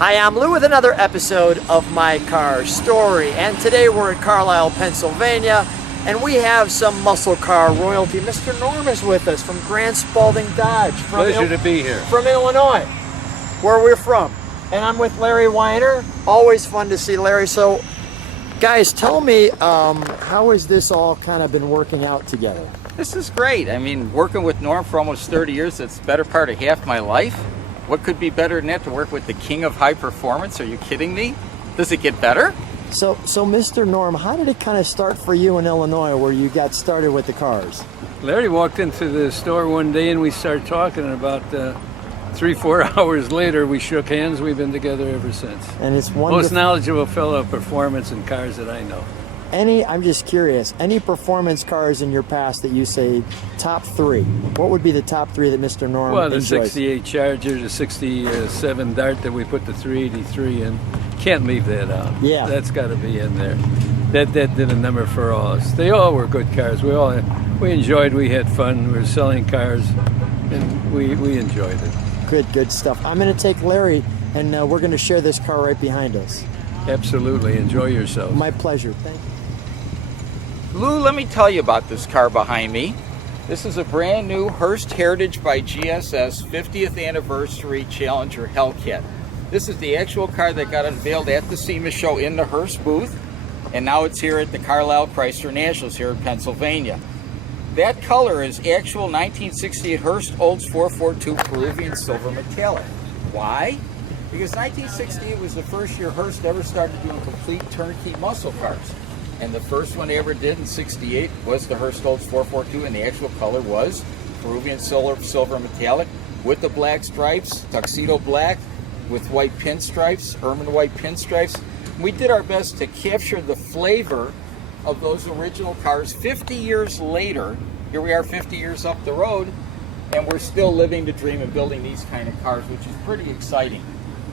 Hi, I'm Lou with another episode of My Car Story, and today we're at Carlisle, Pennsylvania, and we have some muscle car royalty. Mr. Norm is with us from Grant Spalding Dodge. Pleasure to be here. From Illinois, where we're from. And I'm with Larry Weiner. Always fun to see Larry. So, guys, tell me, how has this all kind of been working out together? This is great. I mean, working with Norm for almost 30 years, it's the better part of half my life. What could be better than that, to work with the king of high performance? Are you kidding me? Does it get better? So Mr. Norm, how did it kind of start for you in Illinois, where you got started with the cars? Larry walked into the store one day and we started talking, and about 3-4 hours later we shook hands. We've been together ever since. And it's wonderful. Most knowledgeable fellow of performance and cars that I know. I'm just curious, any performance cars in your past that you say top three? What would be the top three that Mr. Norm Well, the enjoys? 68 Charger, the 67 Dart that we put the 383 in. Can't leave that out. Yeah. That's got to be in there. That did a number for all us. They all were good cars. We enjoyed, we had fun, we were selling cars, and we enjoyed it. Good stuff. I'm going to take Larry, and we're going to share this car right behind us. Absolutely. Enjoy yourself. My pleasure. Thank you. Lou, let me tell you about this car behind me. This is a brand new Hurst Heritage by GSS 50th Anniversary Challenger Hellcat. This is the actual car that got unveiled at the SEMA show in the Hurst booth, and now it's here at the Carlisle Chrysler Nationals here in Pennsylvania. That color is actual 1968 Hurst Olds 442 Peruvian silver metallic. Why? Because 1968 was the first year Hurst ever started doing complete turnkey muscle cars. And the first one they ever did in 68 was the Hurst Olds 442, and the actual color was Peruvian silver metallic with the black stripes, tuxedo black with white pinstripes, ermine white pinstripes. We did our best to capture the flavor of those original cars 50 years later. Here we are 50 years up the road, and we're still living the dream of building these kind of cars, which is pretty exciting.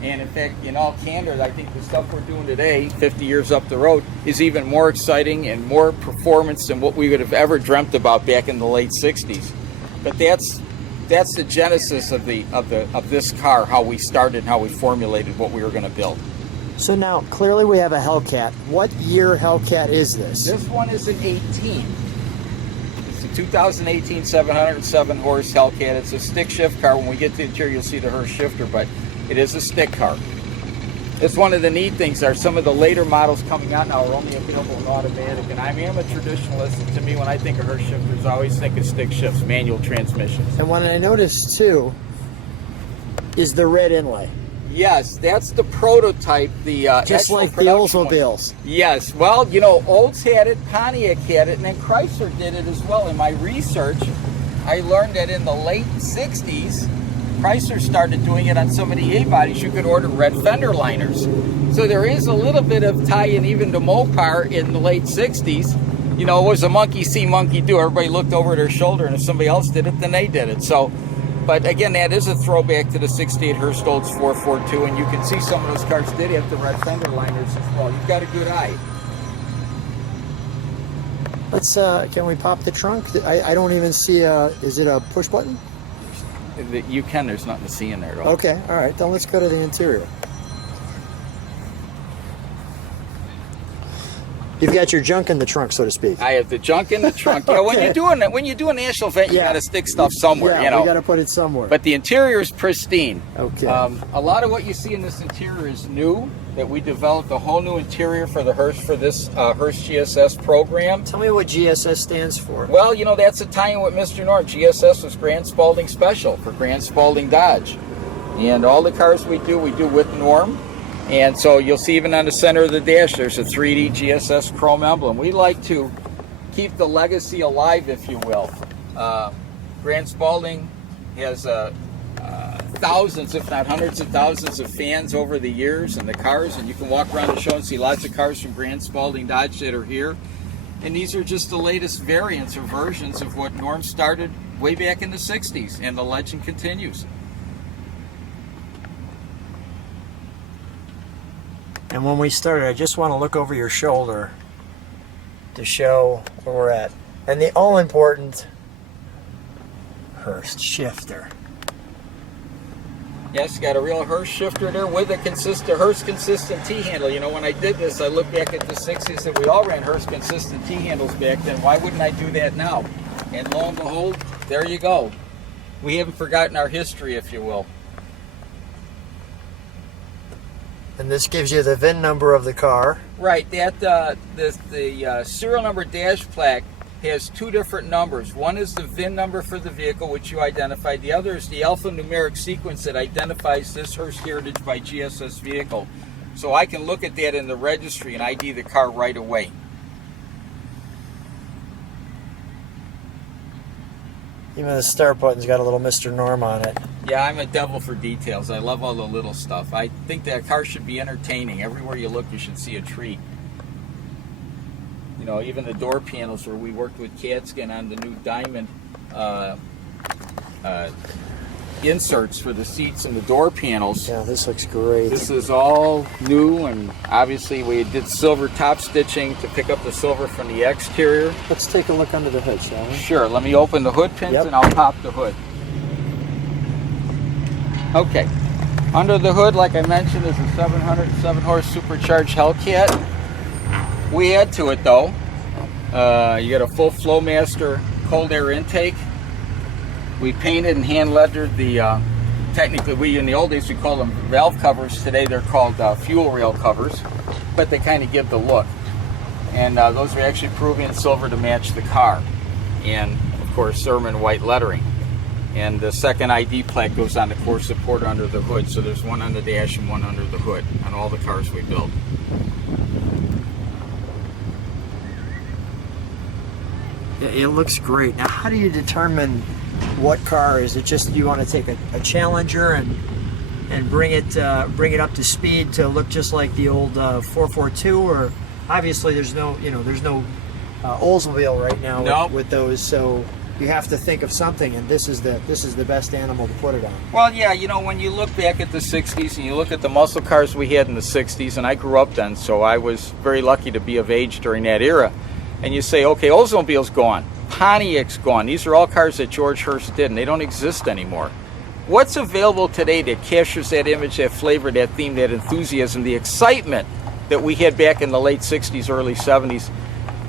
And in fact, in all candor, I think the stuff we're doing today, 50 years up the road, is even more exciting and more performance than what we would have ever dreamt about back in the late 60s. But that's the genesis of this car, how we started and how we formulated what we were going to build. So now, clearly we have a Hellcat. What year Hellcat is this? This one is an 18. It's a 2018 707 horse Hellcat. It's a stick shift car. When we get to the interior, you'll see the Hurst shifter, but it is a stick car. It's one of the neat things are some of the later models coming out now are only available in automatic, and I am a traditionalist, and to me, when I think of Hurst shifters, I always think of stick shifts, manual transmissions. And what I noticed too is the red inlay. Yes, that's the prototype, the just like the Oldsmobiles. Yes, well, you know, Olds had it, Pontiac had it, and then Chrysler did it as well. In my research, I learned that in the late 60s, Chrysler started doing it on some of the A-bodies. You could order red fender liners. So there is a little bit of tie-in even to Mopar in the late 60s. You know, it was a monkey see, monkey do. Everybody looked over their shoulder, and if somebody else did it, then they did it. So, but again, that is a throwback to the 68 Hurst Olds 442, and you can see some of those cars did have the red fender liners as well. You've got a good eye. Let's, can we pop the trunk? I don't even see is it a push button? You can, there's nothing to see in there at all. Okay, all right, then let's go to the interior. You've got your junk in the trunk, so to speak. I have the junk in the trunk. Yeah, Okay. when you do a national event, you got to stick stuff somewhere. Yeah, you know, we got to put it somewhere. But the interior is pristine. Okay. A lot of what you see in this interior is new. That we developed a whole new interior for the Hurst for this Hurst GSS program. Tell me what GSS stands for. Well, you know, that's a tie-in with Mr. Norm. GSS was Grant Spalding Special for Grant Spalding Dodge, and all the cars we do with Norm. And so you'll see even on the center of the dash, there's a 3D GSS chrome emblem. We like to keep the legacy alive, if you will. Grant Spalding has thousands, if not hundreds of thousands of fans over the years and the cars, and you can walk around the show and see lots of cars from Grant Spalding Dodge that are here. And these are just the latest variants or versions of what Norm started way back in the 60s, and the legend continues. And when we started, I just want to look over your shoulder to show where we're at. And the all-important Hurst shifter. Yes, got a real Hurst shifter there with a Hurst consistent T-handle. You know, when I did this, I looked back at the 60s and we all ran Hurst consistent T-handles back then. Why wouldn't I do that now? And lo and behold, there you go. We haven't forgotten our history, if you will. And this gives you the VIN number of the car. Right. That the serial number dash plaque has two different numbers. One is the VIN number for the vehicle, which you identified. The other is the alphanumeric sequence that identifies this Hurst Heritage by GSS vehicle. So I can look at that in the registry and ID the car right away. Even the start button's got a little Mr. Norm on it. Yeah, I'm a devil for details. I love all the little stuff. I think that car should be entertaining. Everywhere you look, you should see a treat. You know, even the door panels where we worked with Catskin on the new diamond inserts for the seats and the door panels. Yeah, this looks great. This is all new, and obviously we did silver top stitching to pick up the silver from the exterior. Let's take a look under the hood, shall we? Sure, let me open the hood pins and I'll pop the hood. Okay, under the hood, like I mentioned, is a 707 horse supercharged Hellcat. We add to it though. You got a full Flowmaster cold air intake. We painted and hand lettered the, technically in the old days we called them valve covers. Today they're called fuel rail covers, but they kind of give the look. And those are actually Peruvian silver to match the car. And of course Sermon white lettering. And the second ID plaque goes on the core supporter under the hood. So there's one on the dash and one under the hood on all the cars we build. Yeah, it looks great. Now, how do you determine what car? Is it just you want to take a Challenger and bring it up to speed to look just like the old 442? Or obviously there's no Oldsmobile right now with those, so you have to think of something, and this is the best animal to put it on. Well, yeah, you know, when you look back at the 60s and you look at the muscle cars we had in the 60s, and I grew up then, so I was very lucky to be of age during that era. And you say, okay, Oldsmobile's gone, Pontiac's gone. These are all cars that George Hurst did, and they don't exist anymore. What's available today that captures that image, that flavor, that theme, that enthusiasm, the excitement that we had back in the late 60s, early 70s?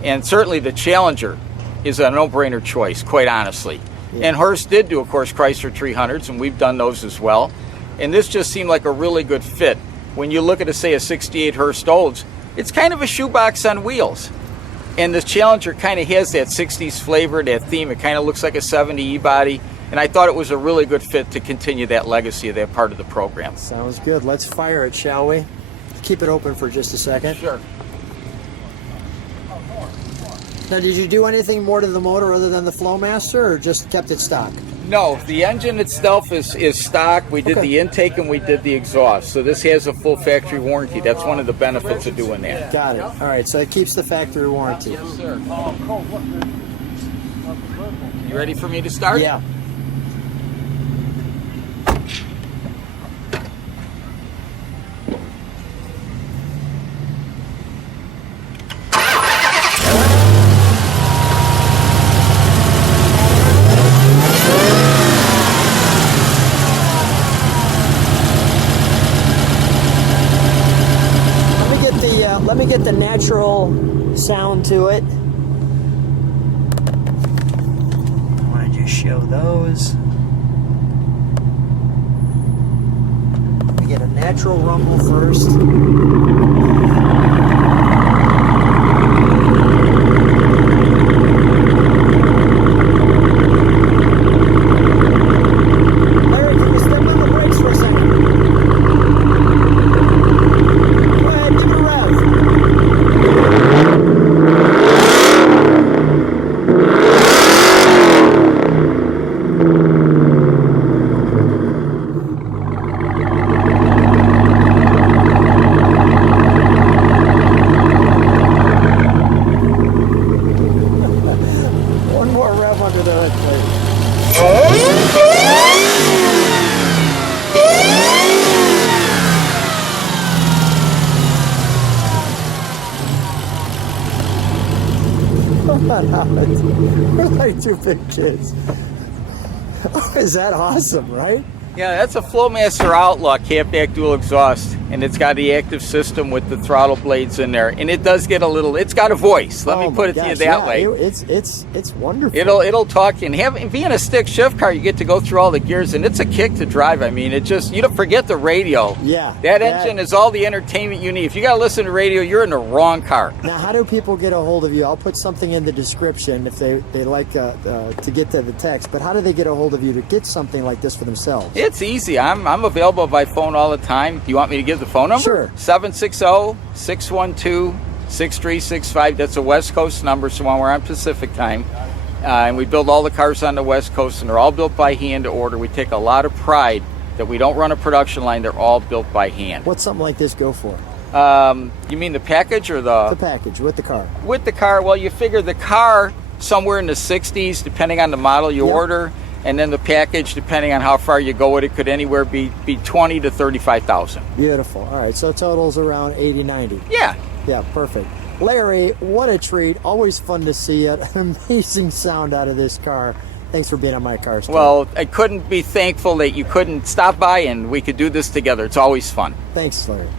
And certainly the Challenger is a no-brainer choice, quite honestly. Yeah. And Hurst did do, of course, Chrysler 300s, and we've done those as well. And this just seemed like a really good fit. When you look at, say, a 68 Hurst Olds, it's kind of a shoebox on wheels. And this Challenger kind of has that 60s flavor, that theme. It kind of looks like a 70 E-body. And I thought it was a really good fit to continue that legacy of that part of the program. Sounds good. Let's fire it, shall we? Keep it open for just a second. Sure. Now, did you do anything more to the motor other than the Flowmaster, or just kept it stock? No, the engine itself is stock. We did the intake and we did the exhaust. So this has a full factory warranty. That's one of the benefits of doing that. Got it. All right, so it keeps the factory warranty. Yes, sir. You ready for me to start? Yeah. Let me get the natural sound to it. I want to just show those. Let me get a natural rumble first. Larry, can you step on the brakes for a second? Go ahead, give it a rev. One more rev under the hood, please. We're like two big kids. Oh, is that awesome, right? Yeah, that's a Flowmaster Outlaw catback dual exhaust, and it's got the active system with the throttle blades in there, and it does get a little. It's got a voice. Let me put it to you that way. It's wonderful. It'll talk, and being a stick shift car, you get to go through all the gears, and it's a kick to drive. I mean, you don't forget the radio. Yeah, that engine is all the entertainment you need. If you got to listen to radio, you're in the wrong car. Now, how do people get a hold of you? I'll put something in the description if they like to get to the text. But how do they get a hold of you to get something like this for themselves? It's easy. I'm available by phone all the time. Do you want me to give the phone number? Sure. 760-612-6365. That's a West Coast number, so when we're on Pacific time. And we build all the cars on the West Coast, and they're all built by hand to order. We take a lot of pride that we don't run a production line. They're all built by hand. What's something like this go for? You mean the package or the package with the car? With the car, well, you figure the car somewhere in the 60s, depending on the model you order. And then the package, depending on how far you go with it, could anywhere be 20 to 35,000. Beautiful. All right, so totals around 80, 90. Yeah. Yeah, perfect. Larry, what a treat. Always fun to see you. An amazing sound out of this car. Thanks for being on my car story. Well, I couldn't be thankful that you couldn't stop by and we could do this together. It's always fun. Thanks, Larry.